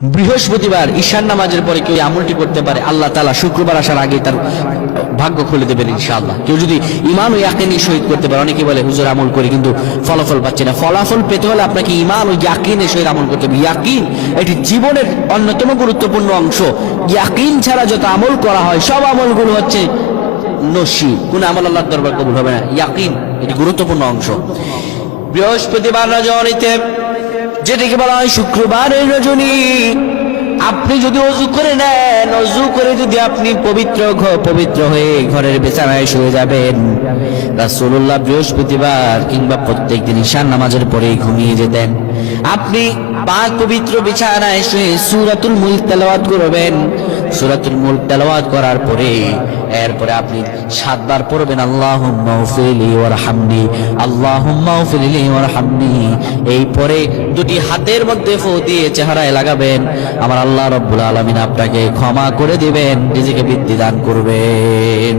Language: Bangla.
বৃহস্পতিবার ঈশান নামাজের পরে কেউ আমলটি করতে পারে, আল্লাহ তাআলা শুক্রবার আসার আগে তার ভাগ্য খুলে দেবেন ইনশাআল্লাহ। কেউ যদি ঈমান ও ইয়াকিন সহিত করতে পারে, অনেকে বলে হুজুর আমল করি কিন্তু ফলাফল পাচ্ছি না। ফলাফল পেতে হলে আপনাকে ঈমান ও ইয়াকিনের সহিত আমল করতে হবে। ইয়াকিন এটি জীবনের অন্যতম গুরুত্বপূর্ণ অংশ। ইয়াকিন ছাড়া যত আমল করা হয় সব আমলগুলো হচ্ছে নসি, কোন আমল আল্লাহর দরবার কবুল হবে না। ইয়াকিন এটি গুরুত্বপূর্ণ অংশ। বৃহস্পতিবার রজনীতে, যেটাকে বলা হয় শুক্রবারের রজনী, আপনি যদি অজু করে নেন, অজু করে যদি আপনি পবিত্র হয়ে ঘরের বিছানায় শুয়ে যাবেন, রাসূলুল্লাহ বৃহস্পতিবার কিংবা প্রত্যেক দিন ঈশান নামাজের পরে ঘুমিয়ে যেতেন। আপনি পাক পবিত্র বিছানায় শুয়ে সূরাতুল মুলক তেলাওয়াত করবেন। সূরাতুল মুলক তেলাওয়াত করার পরে এরপরে আপনি 7 বার পড়বেন আল্লাহুম্মা গফিরলি ওয়ারহামনি, আল্লাহুম্মা গফিরলি ওয়ারহামনি। এই পরে দুটি হাতের মধ্যে ফু দিয়ে চেহারায় লাগাবেন, আমার আল্লাহ রাব্বুল আলামিন আপনাকে ক্ষমা করে দিবেন, রিজিকে বৃদ্ধি দান করবেন।